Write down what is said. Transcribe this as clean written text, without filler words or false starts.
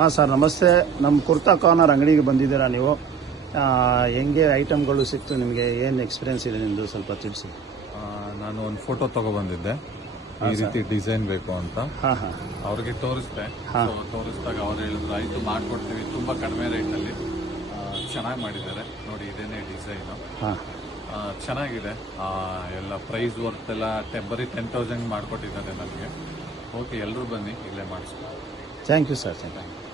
ಹಾಂ ಸರ್ ನಮಸ್ತೆ. ನಮ್ಮ ಕುರ್ತಾ ಕಾರ್ನರ್ ಅಂಗಡಿಗೆ ಬಂದಿದ್ದೀರಾ ನೀವು? ಹೆಂಗೆ ಐಟಮ್ಗಳು ಸಿಕ್ತು ನಿಮಗೆ? ಏನು ಎಕ್ಸ್ಪೀರಿಯನ್ಸ್ ಇದೆ ನಿಮ್ಮದು ಸ್ವಲ್ಪ ತಿಳಿಸಿ. ನಾನು ಒಂದು ಫೋಟೋ ತಗೊಬಂದಿದ್ದೆ, ಈ ರೀತಿ ಡಿಸೈನ್ ಬೇಕು ಅಂತ. ಹಾಂ ಹಾಂ ಅವ್ರಿಗೆ ತೋರಿಸ್ದೆ. ತೋರಿಸಿದಾಗ ಅವ್ರು ಹೇಳಿದ್ರು ಆಯಿತು ಮಾಡ್ಕೊಡ್ತೀವಿ, ತುಂಬ ಕಡಿಮೆ ರೇಟಲ್ಲಿ ಚೆನ್ನಾಗಿ ಮಾಡಿದ್ದಾರೆ ನೋಡಿ, ಇದೇನೇ ಡಿಸೈನು. ಹಾಂ ಚೆನ್ನಾಗಿದೆ. ಎಲ್ಲ ಪ್ರೈಸ್ ವರ್ತ್ ಎಲ್ಲ ಬರೀ 10,000 ಮಾಡಿಕೊಟ್ಟಿದ್ದಾರೆ ನನಗೆ. ಓಕೆ, ಎಲ್ಲರೂ ಬನ್ನಿ, ಇಲ್ಲೇ ಮಾಡಿಸ್ಕೊ. Thank you sir. Thank you.